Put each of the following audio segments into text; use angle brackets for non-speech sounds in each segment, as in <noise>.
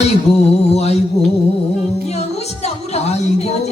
아이고 아이고. 야, 우시다, 우리 아이고. 아이고.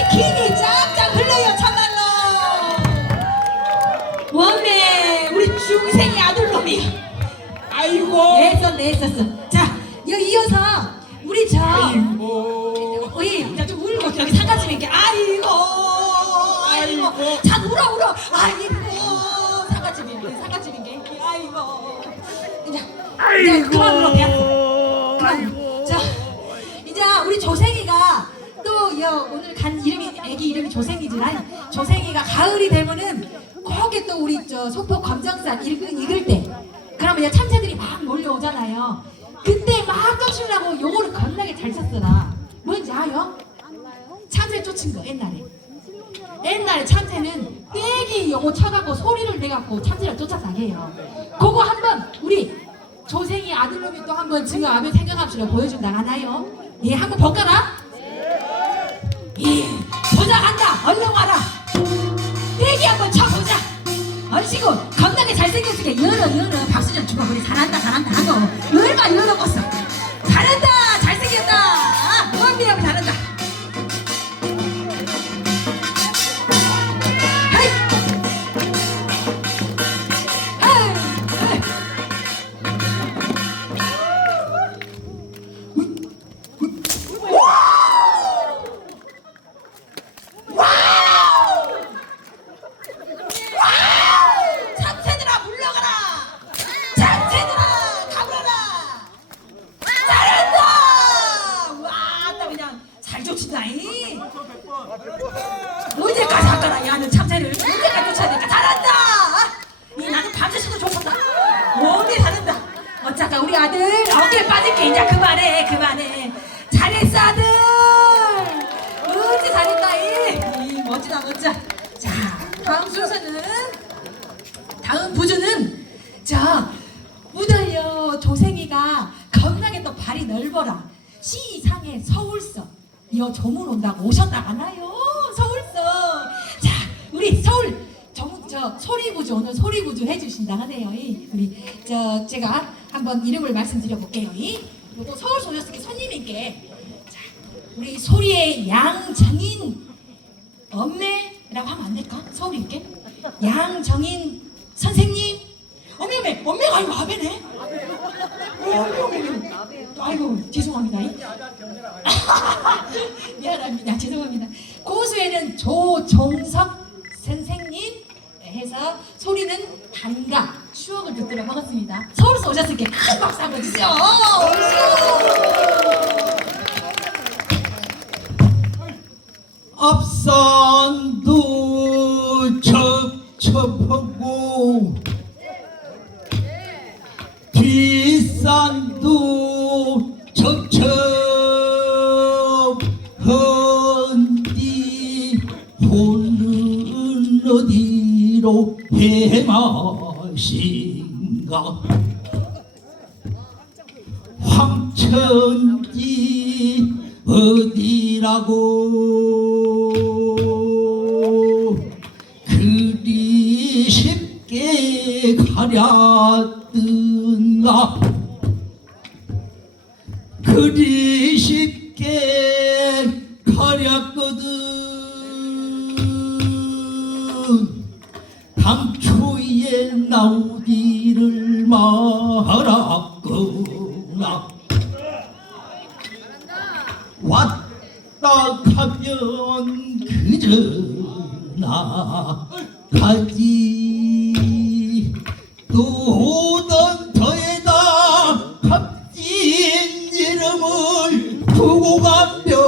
어디 김이 쫙쫙 흘러요 참말로. 원매 우리 중생이 아들놈이. 아이고. 애썼네 애썼어. 자 여기 이어서 우리 저 아이고. 어이 좀 울고 여기 상가집에 이렇게 아이고 아이고. 아이고. 자 울어 울어. 아이고. 상가집이 우리 상가집인 게 아이고. 이제 그만 울어 그냥. 그만. 자 이제 우리 조생이 여, 오늘 간 이름이 애기 이름이 조생이지만 조생이가 가을이 되면은 거기 또 우리 저 소포 검정산 읽을, 읽을 때 그러면 이제 참새들이 막 몰려오잖아요 그때 막 쫓으려고 요거를 겁나게 잘 쳤더라 뭔지 아요? 참새 쫓은 거 옛날에 옛날에 참새는 떼기 요거 쳐갖고 소리를 내갖고 참새를 쫓아다녀 요 그거 한번 우리 조생이 아들놈이 또 한번 아들 생각합시다 보여준다 하나요? 예 한번 볼까라? 예 보자 간다 얼른 와라. 떼기 한번 쳐보자. 얼씨구 겁나게 잘생겼으니까 열어 열어. 박수 좀 주고 그래 잘한다 잘한다 하고 열마 열어봤어 잘한다 잘생겼다. 아, 원미하고 잘한다 우리 소리의 양정인 엄매라고 하면 안 될까? 서울이 있게? 양정인 선생님. 어메 어메 엄매가 아니고 아베네. 어메 어메 아이고 죄송합니다. <laughs> 미안합니다. 죄송합니다. 고수에는 조종석 선생님 해서 소리는 단가 추억을 듣도록 하겠습니다. 서울에서 오셨으니까 큰 박수 한번 주세요 앞산도 첩첩하고 뒷산도 첩첩한디 혼은 어디로 해마신가? 황천지 어디라고? 그리 쉽게 가랴든가? 그리 쉽게 가랴거든? 당초에 나오기를 말았구나 딱하면 그저 나가지. 또오던 저에다 합진 이름을 두고 가며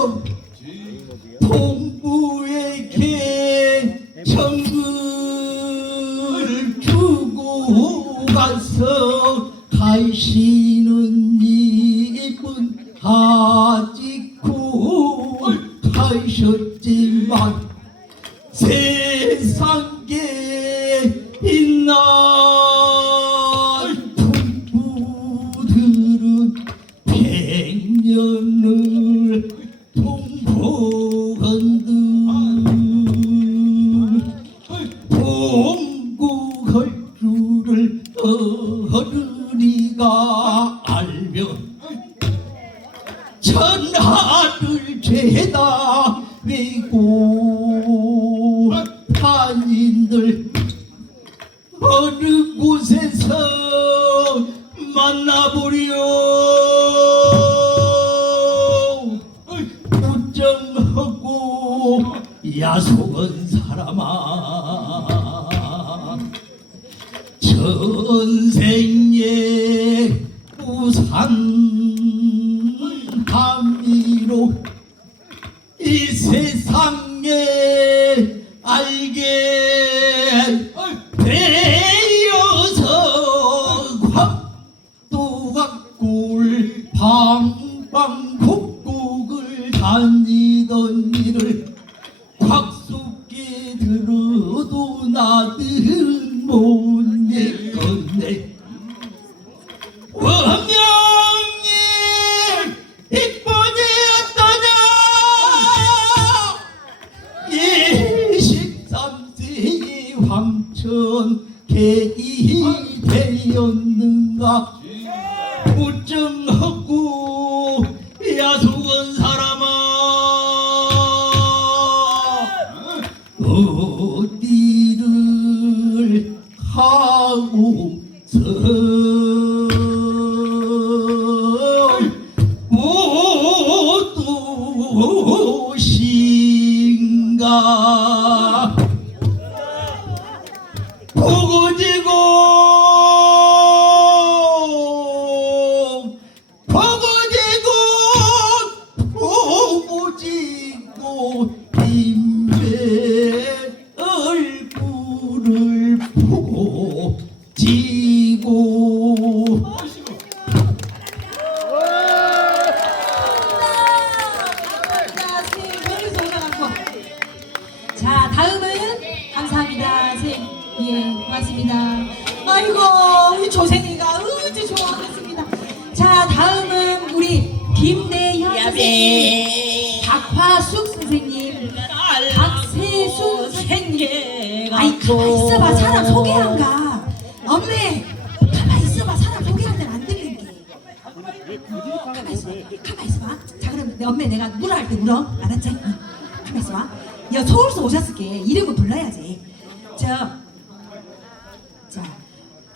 ou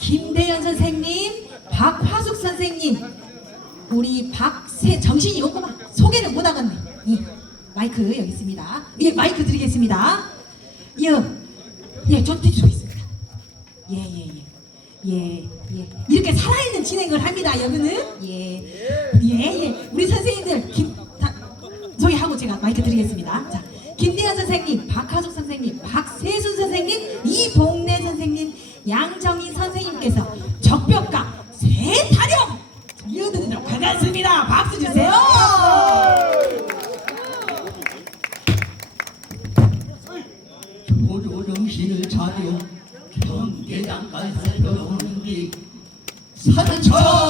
김대현 선생님, 박화숙 선생님, 우리 박세 정신이 없구만 소개를 못 하겠네. 예, 마이크 여기 있습니다. 예, 마이크 드리겠습니다. 예, 예, 좀 뒤쪽에 있습니다. 예, 예, 예. 예, 예. 이렇게 살아있는 진행을 합니다, 여기는. 예. 예, 예. 우리 선생님들, 김, 소개하고 제가 마이크 드리겠습니다. 자, 김대현 선생님, 박하숙 선생님, 박 산천은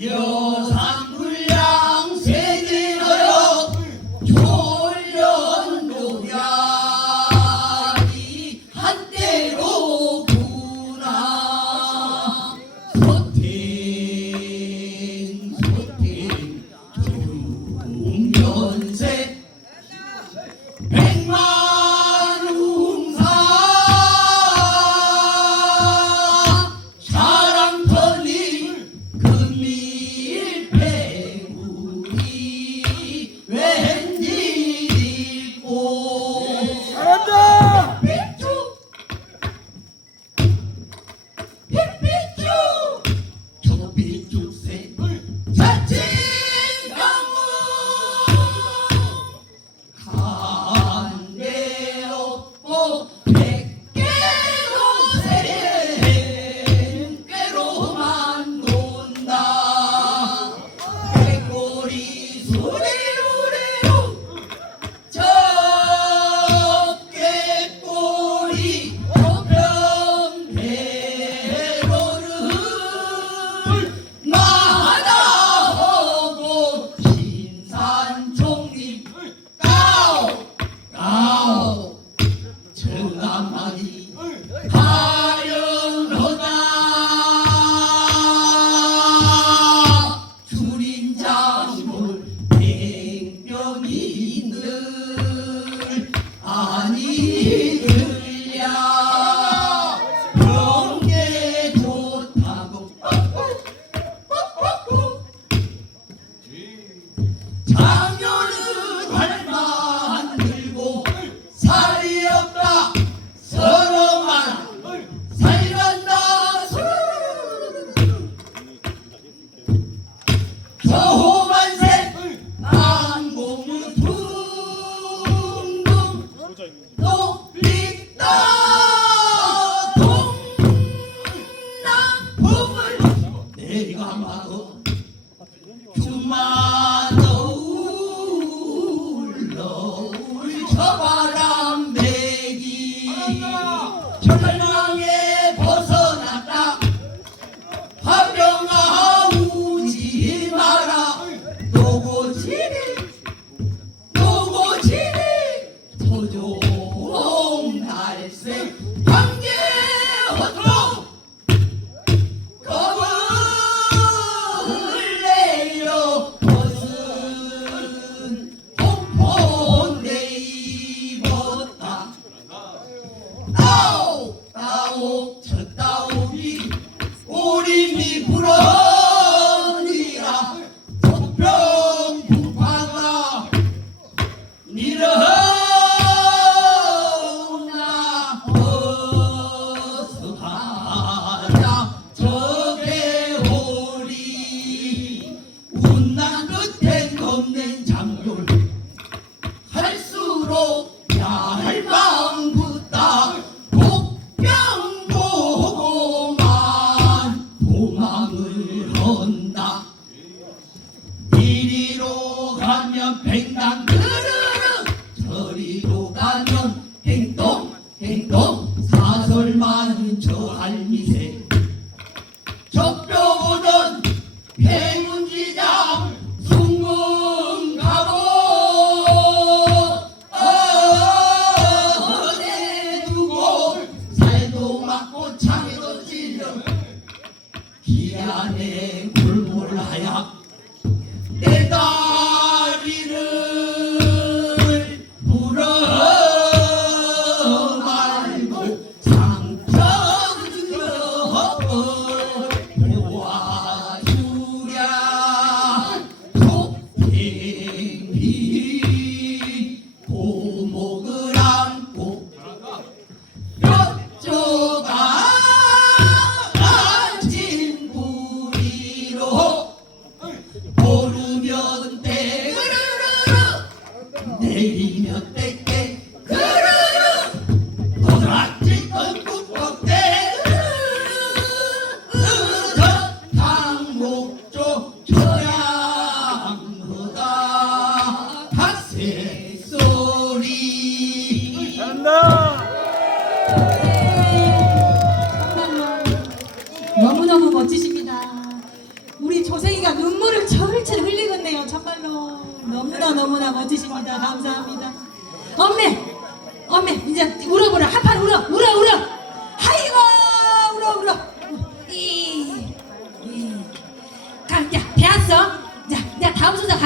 여산 장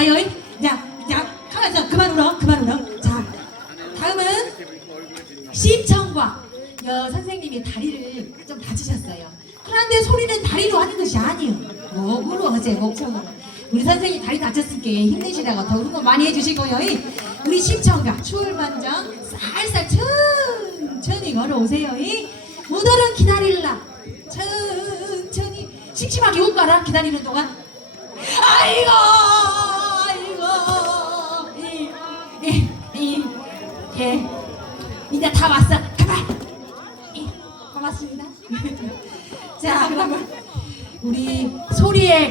가요. 자, 자, 가만있어. 그만 울어, 그만 울어. 자, 다음은 심청과 여 선생님이 다리를 좀 다치셨어요. 그런데 소리는 다리로 하는 것이 아니에요. 목으로 어제 목청으로. 우리 선생님 다리 다쳤으니까 힘내시라고 더 응원 많이 해주시고요. 우리 심청가 추울만정 살살 천천히 걸어오세요. 무더는 기다릴라. 천천히 심심하게 못 가라 기다리는 동안. 아이고 예. 이제 다 왔어. 가만. 예, 고맙습니다. <laughs> 자, 그러면 우리 소리의